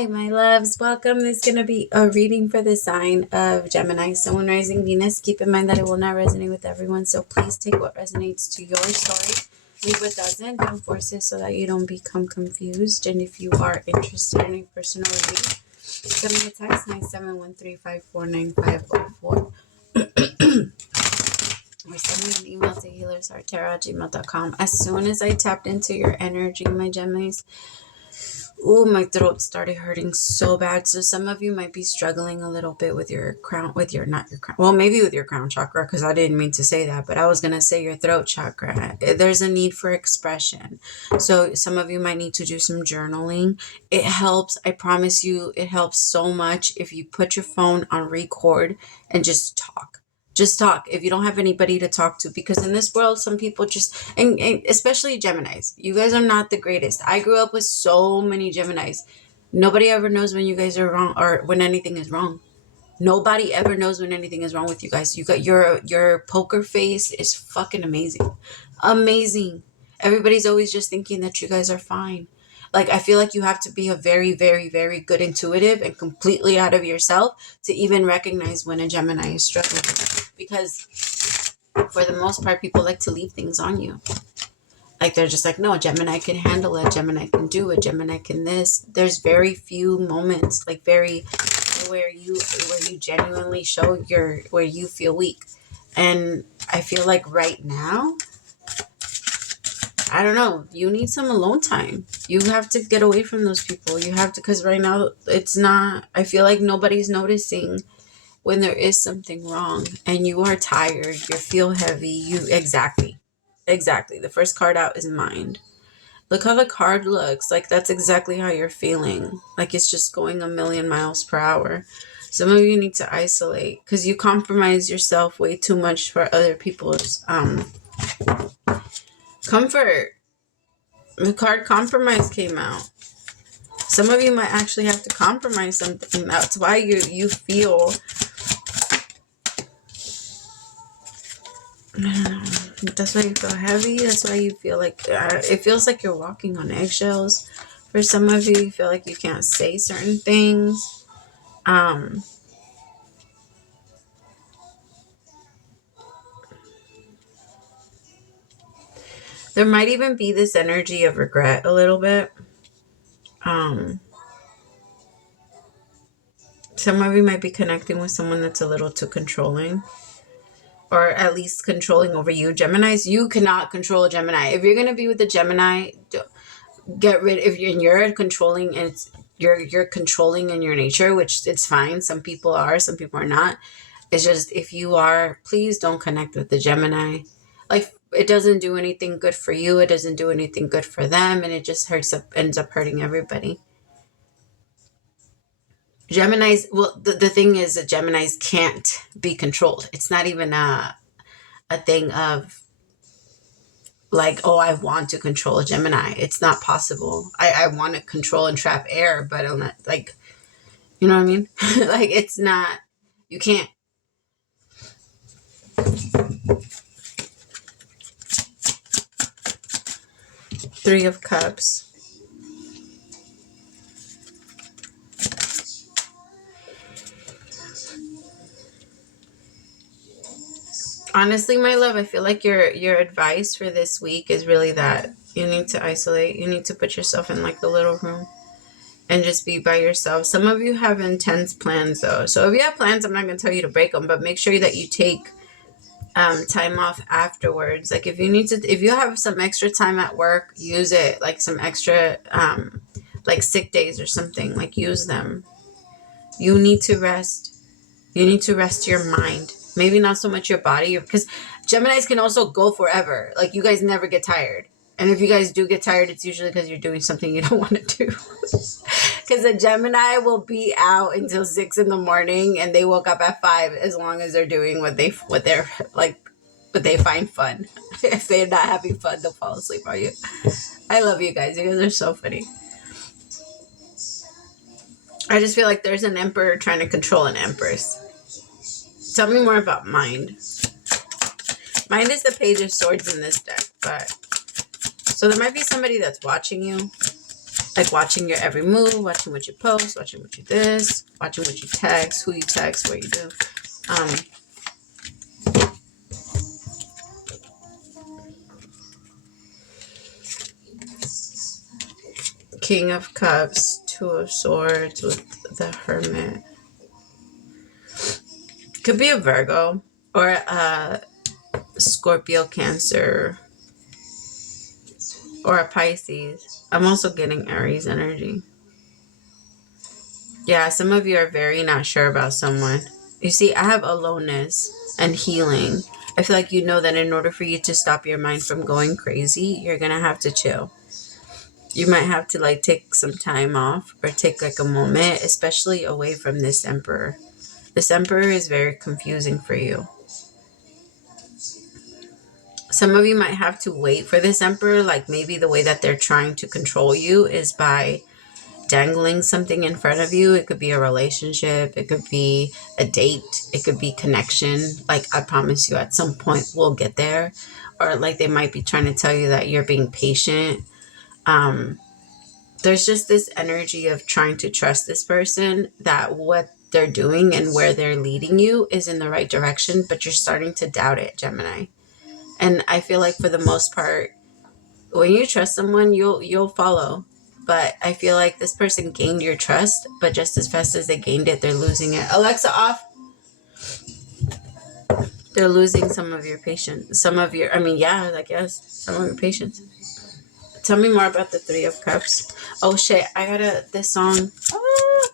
Hi, my loves. Welcome. This is going to be a reading for the sign of Gemini, Sun, Moon, Rising, Venus. Keep in mind that it will not resonate with everyone, so please take what resonates to your story. Leave what doesn't. Don't force it so that you don't become confused. And if you are interested in a personal reading, send me a text, 9713549504. Or send me an email to HealersHeartTarot@gmail.com. As soon as I tapped into your energy, my Geminis, oh, my throat started hurting so bad. So some of you might be struggling a little bit with your crown, not your crown. Well, maybe with your crown chakra, because I didn't mean to say that, but I was going to say your throat chakra. There's a need for expression. So some of you might need to do some journaling. It helps. I promise you, it helps so much if you put your phone on record and just talk. Just talk if you don't have anybody to talk to, because in this world, some people just, and especially Geminis, you guys are not the greatest. I grew up with so many Geminis. Nobody ever knows when you guys are wrong or when anything is wrong. Nobody ever knows when anything is wrong with you guys. You got your poker face is fucking amazing. Amazing. Everybody's always just thinking that you guys are fine. Like, I feel like you have to be a very, very, very good intuitive and completely out of yourself to even recognize when a Gemini is struggling. Because for the most part, people like to leave things on you. Like, they're just like, no, a Gemini can handle it. Gemini can do it. Gemini can this. There's very few moments, like where you genuinely show where you feel weak. And I feel like right now, I don't know, you need some alone time. You have to get away from those people. You have to, because right now it's not, I feel like nobody's noticing when there is something wrong and you are tired, you feel heavy, exactly. The first card out is mind. Look how the card looks. Like, that's exactly how you're feeling. Like, it's just going a million miles per hour. Some of you need to isolate because you compromise yourself way too much for other people's comfort. The card compromise came out. Some of you might actually have to compromise something. That's why you feel, I don't know, that's why you feel heavy. That's why you feel like it feels like you're walking on eggshells. For some of you, you feel like you can't say certain things. There might even be this energy of regret a little bit. Some of you might be connecting with someone that's a little too controlling, or at least controlling over you. Geminis, you cannot control a Gemini. If you're going to be with a Gemini, get rid, if you're controlling and you're controlling in your nature, which it's fine. Some people are, some people are not. It's just, if you are, please don't connect with the Gemini. Like, it doesn't do anything good for you. It doesn't do anything good for them. And it just ends up hurting everybody. Geminis, well, the thing is that Geminis can't be controlled. It's not even a thing of like, oh, I want to control a Gemini. It's not possible. I want to control and trap air, but I'm not, like, you know what I mean? Like, it's not, you can't. Three of Cups. Honestly, my love, I feel like your advice for this week is really that you need to isolate. You need to put yourself in like a little room and just be by yourself. Some of you have intense plans though. So if you have plans, I'm not going to tell you to break them, but make sure that you take time off afterwards. Like, if you have some extra time at work, use it. Like some extra like sick days or something, like use them. You need to rest. You need to rest your mind. Maybe not so much your body, because Geminis can also go forever. Like, you guys never get tired. And if you guys do get tired, it's usually because you're doing something you don't want to do. Because a Gemini will be out until 6 in the morning and they woke up at 5, as long as they're doing what they find fun. If they're not having fun, they'll fall asleep on you. I love you guys. You guys are so funny. I just feel like there's an emperor trying to control an empress. Tell me more about mind. Mind is the Page of Swords in this deck, but so there might be somebody that's watching you. Like watching your every move, watching what you post, watching what you this, watching what you text, who you text, what you do. King of Cups, Two of Swords with the Hermit. Could be a Virgo or a Scorpio, Cancer, or a Pisces. I'm also getting Aries energy. Yeah, some of you are very not sure about someone. You see, I have aloneness and healing. I feel like you know that in order for you to stop your mind from going crazy, you're going to have to chill. You might have to like take some time off or take like a moment, especially away from this Emperor. This Emperor is very confusing for you. Some of you might have to wait for this Emperor. Like maybe the way that they're trying to control you is by dangling something in front of you. It could be a relationship. It could be a date. It could be connection. Like I promise you at some point we'll get there. Or like they might be trying to tell you that you're being patient. There's just this energy of trying to trust this person, that what they're doing and where they're leading you is in the right direction, but you're starting to doubt it, Gemini. And I feel like for the most part, when you trust someone, you'll follow. But I feel like this person gained your trust, but just as fast as they gained it, they're losing it. Alexa, off. They're losing some of your patience. Some of your, I guess, some of your patience. Tell me more about the Three of Cups. Oh, shit. I gotta, this song. Ah.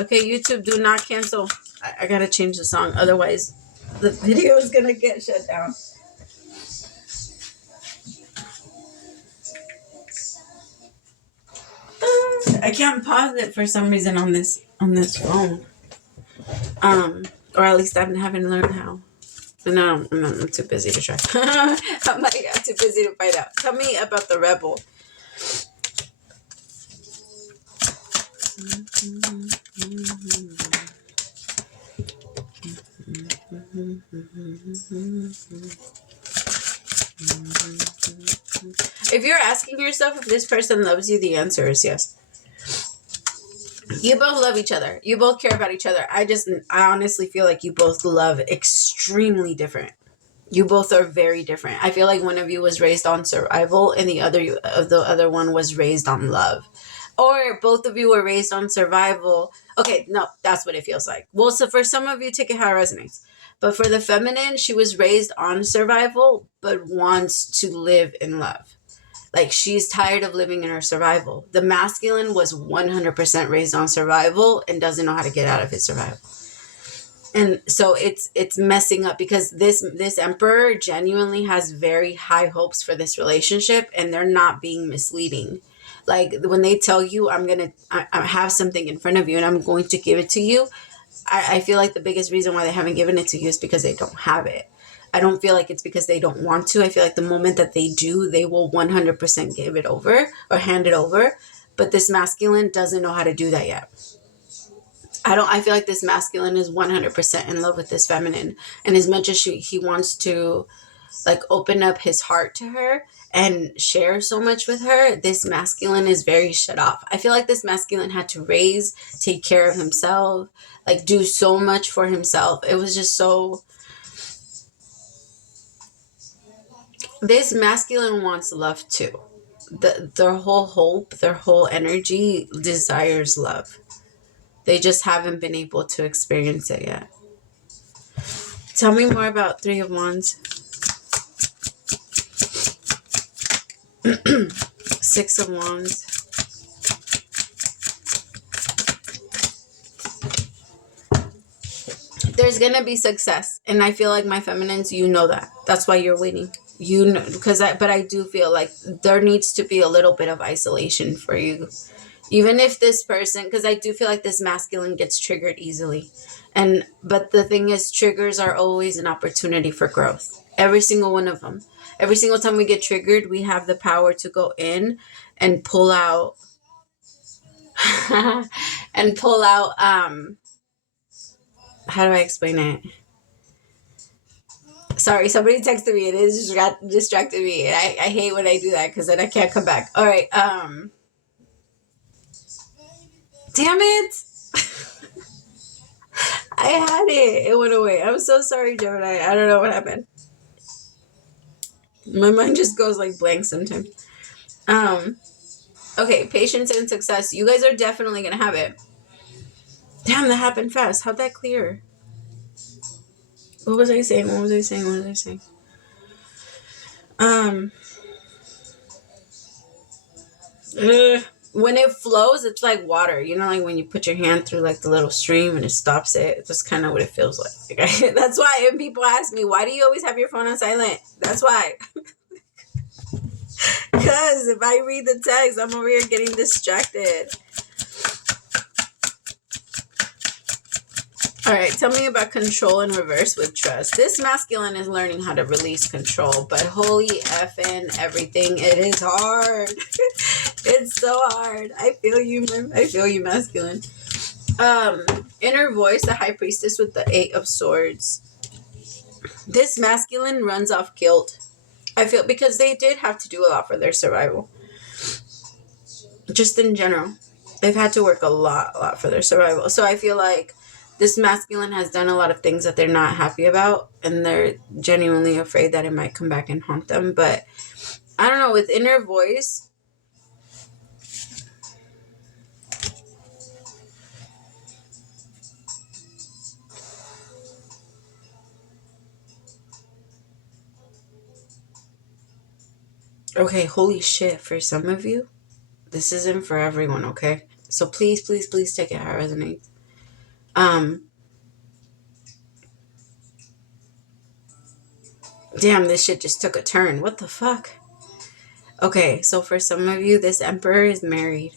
Okay, YouTube, do not cancel. I gotta change the song. Otherwise, the video is gonna get shut down. I can't pause it for some reason on this phone. Or at least I haven't learned how. No, I'm too busy to try. I'm too busy to find out. Tell me about the Rebel. If you're asking yourself if this person loves you, the answer is yes. You both love each other. You both care about each other. I honestly feel like you both love extremely different. You both are very different. I feel like one of you was raised on survival and the other one was raised on love. Or both of you were raised on survival. Okay, no, that's what it feels like. Well, so for some of you, take it how it resonates. But for the feminine, she was raised on survival, but wants to live in love. Like she's tired of living in her survival. The masculine was 100% raised on survival and doesn't know how to get out of his survival. And so it's messing up because this Emperor genuinely has very high hopes for this relationship, and they're not being misleading. Like when they tell you, I have something in front of you and I'm going to give it to you. I feel like the biggest reason why they haven't given it to you is because they don't have it. I don't feel like it's because they don't want to. I feel like the moment that they do, they will 100% give it over or hand it over. But this masculine doesn't know how to do that yet. I feel like this masculine is 100% in love with this feminine. And as much as he wants to like open up his heart to her and share so much with her, this masculine is very shut off. I feel like this masculine had to take care of himself, like do so much for himself. It was just so... This masculine wants love too. Their whole hope, their whole energy desires love. They just haven't been able to experience it yet. Tell me more about Three of Wands. Six of Wands. There's going to be success. And I feel like my feminines, you know that. That's why you're waiting. You know, but I do feel like there needs to be a little bit of isolation for you. Even if this person, because I do feel like this masculine gets triggered easily. But the thing is, triggers are always an opportunity for growth. Every single one of them. Every single time we get triggered, we have the power to go in and pull out how do I explain it? Sorry, somebody texted me. It is distracted me. I hate when I do that because then I can't come back. All right. Damn it! I had it. It went away. I'm so sorry, Gemini. I don't know what happened. My mind just goes like blank sometimes. Okay, patience and success. You guys are definitely gonna have it. Damn, that happened fast. How'd that clear? What was I saying? When it flows, it's like water. You know, like when you put your hand through like the little stream and it stops it. That's kind of what it feels like. Okay? That's why. And people ask me, why do you always have your phone on silent? That's why. Because if I read the text, I'm over here getting distracted. All right, tell me about control in reverse with trust. This masculine is learning how to release control, but holy effing everything, it is hard. It's so hard. I feel you, masculine. Inner voice, the high priestess with the 8 of swords. This masculine runs off guilt. I feel because they did have to do a lot for their survival. Just in general, they've had to work a lot for their survival. So I feel like this masculine has done a lot of things that they're not happy about, and they're genuinely afraid that it might come back and haunt them. But I don't know, with inner voice, okay, holy shit, for some of you, this isn't for everyone, okay? So please take it how it resonates. Damn, this shit just took a turn. What the fuck? Okay, so for some of you, this emperor is married.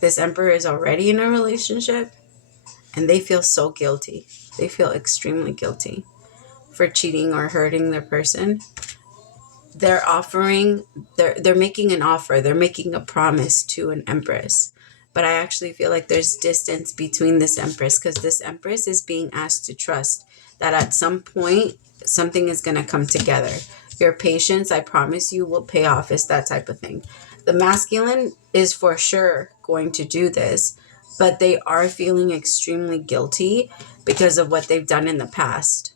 This emperor is already in a relationship, and they feel so guilty. They feel extremely guilty for cheating or hurting their person. They're making an offer. They're making a promise to an empress. But I actually feel like there's distance between this empress, because this empress is being asked to trust that at some point something is going to come together. Your patience, I promise you, will pay off. It's that type of thing. The masculine is for sure going to do this, but they are feeling extremely guilty because of what they've done in the past,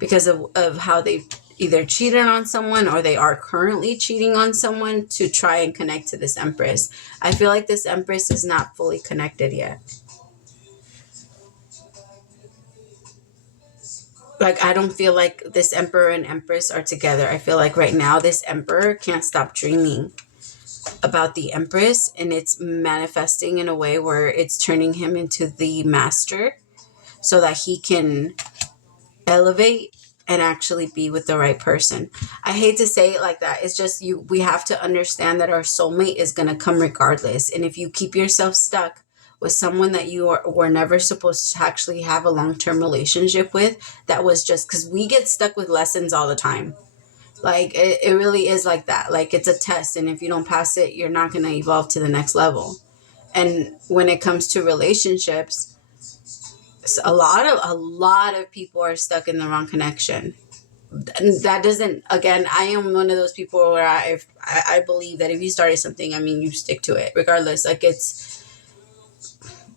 because of how they've either cheated on someone or they are currently cheating on someone to try and connect to this empress. I feel like this empress is not fully connected yet. Like, I don't feel like this emperor and empress are together. I feel like right now this emperor can't stop dreaming about the empress, and it's manifesting in a way where it's turning him into the master so that he can elevate and actually be with the right person. I hate to say it like that. It's just we have to understand that our soulmate is going to come regardless. And if you keep yourself stuck with someone that you were never supposed to actually have a long-term relationship with, that was just because we get stuck with lessons all the time. Like, it really is like that. Like, it's a test, and if you don't pass it, you're not going to evolve to the next level. And when it comes to relationships, a lot of people are stuck in the wrong connection. That doesn't, again, I am one of those people where I believe that if you started something, I mean, you stick to it regardless. Like,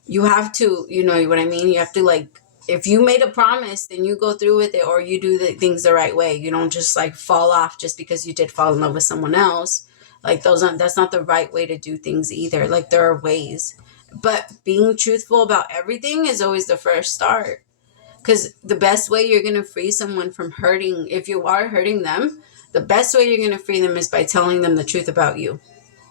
you have to, you know what I mean? You have to, like, if you made a promise, then you go through with it, or you do the things the right way. You don't just like fall off just because you did fall in love with someone else. Like, that's not the right way to do things either. Like, there are ways, but being truthful about everything is always the first start. Because the best way you're going to free someone from hurting, if you are hurting them, the best way you're going to free them is by telling them the truth about you.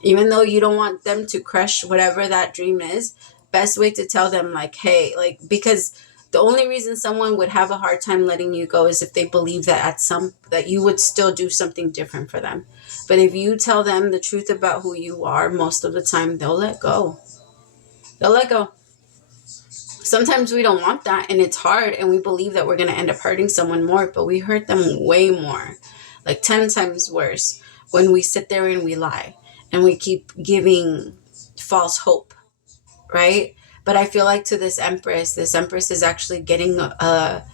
Even though you don't want them to crush whatever that dream is, best way to tell them, like, hey, like, because the only reason someone would have a hard time letting you go is if they believe that that you would still do something different for them. But if you tell them the truth about who you are, most of the time they'll let go. They'll let go. Sometimes we don't want that, and it's hard, and we believe that we're going to end up hurting someone more, but we hurt them way more, like 10 times worse, when we sit there and we lie and we keep giving false hope, right? But I feel like to this empress is actually getting a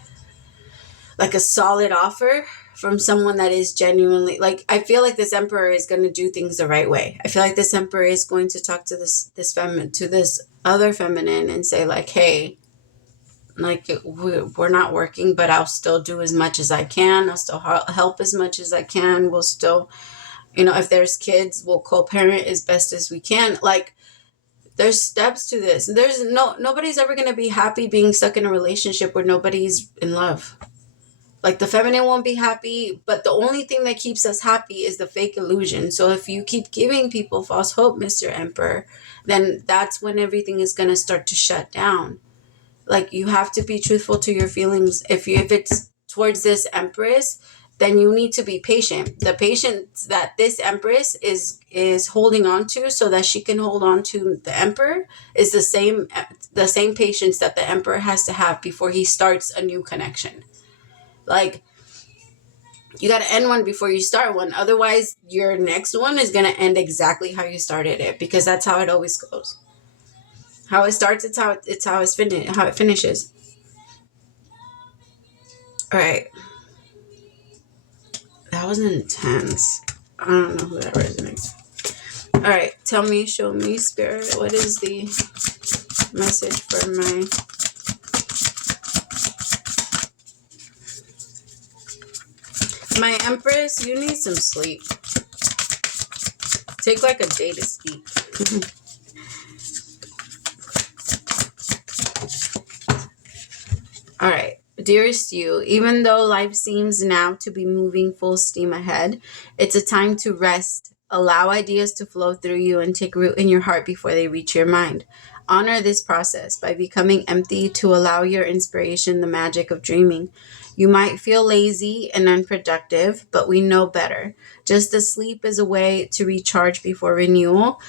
solid offer from someone that is genuinely, like, I feel like this Emperor is going to do things the right way. I feel like this Emperor is going to talk to this other feminine and say, like, hey, like, we're not working, but I'll still do as much as I can. I'll still help as much as I can. We'll still, if there's kids, we'll co-parent as best as we can. Like, there's steps to this. Nobody's ever going to be happy being stuck in a relationship where nobody's in love. Like, the feminine won't be happy, but the only thing that keeps us happy is the fake illusion. So if you keep giving people false hope, Mr. Emperor, then that's when everything is going to start to shut down. Like, you have to be truthful to your feelings. If it's towards this Empress, then you need to be patient. The patience that this Empress is holding on to so that she can hold on to the Emperor is the same patience that the Emperor has to have before he starts a new connection. Like, you got to end one before you start one. Otherwise, your next one is going to end exactly how you started it, because that's how it always goes. How it starts, it's how it finishes. All right. That was intense. I don't know who that resonates. All right. Tell me, show me, Spirit. What is the message for my Empress? You need some sleep. Take like a day to sleep. All right. Dearest you, even though life seems now to be moving full steam ahead, it's a time to rest. Allow ideas to flow through you and take root in your heart before they reach your mind. Honor this process by becoming empty to allow your inspiration the magic of dreaming. You might feel lazy and unproductive, but we know better. Just as sleep is a way to recharge before renewal,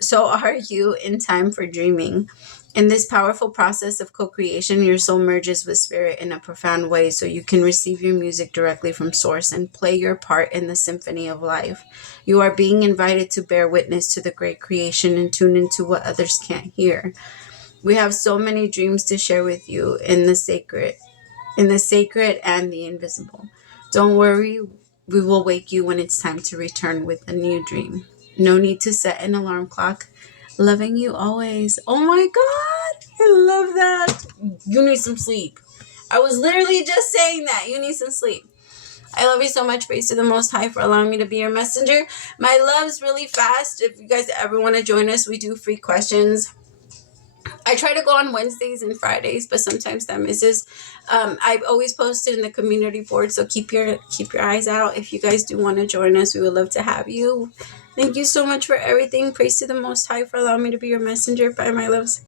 so are you in time for dreaming. In this powerful process of co-creation, your soul merges with spirit in a profound way so you can receive your music directly from source and play your part in the symphony of life. You are being invited to bear witness to the great creation and tune into what others can't hear. We have so many dreams to share with you in the sacred and the invisible. Don't worry, we will wake you when it's time to return with a new dream. No need to set an alarm clock. Loving you always. Oh my God, I love that. You need some sleep. I was literally just saying that. You need some sleep. I love you so much. Praise to the Most High for allowing me to be your messenger. My loves, really fast. If you guys ever want to join us, we do free questions. I try to go on Wednesdays and Fridays, but sometimes that misses. I've always posted in the community board, so keep your eyes out. If you guys do want to join us, we would love to have you. Thank you so much for everything. Praise to the Most High for allowing me to be your messenger. Bye, my loves.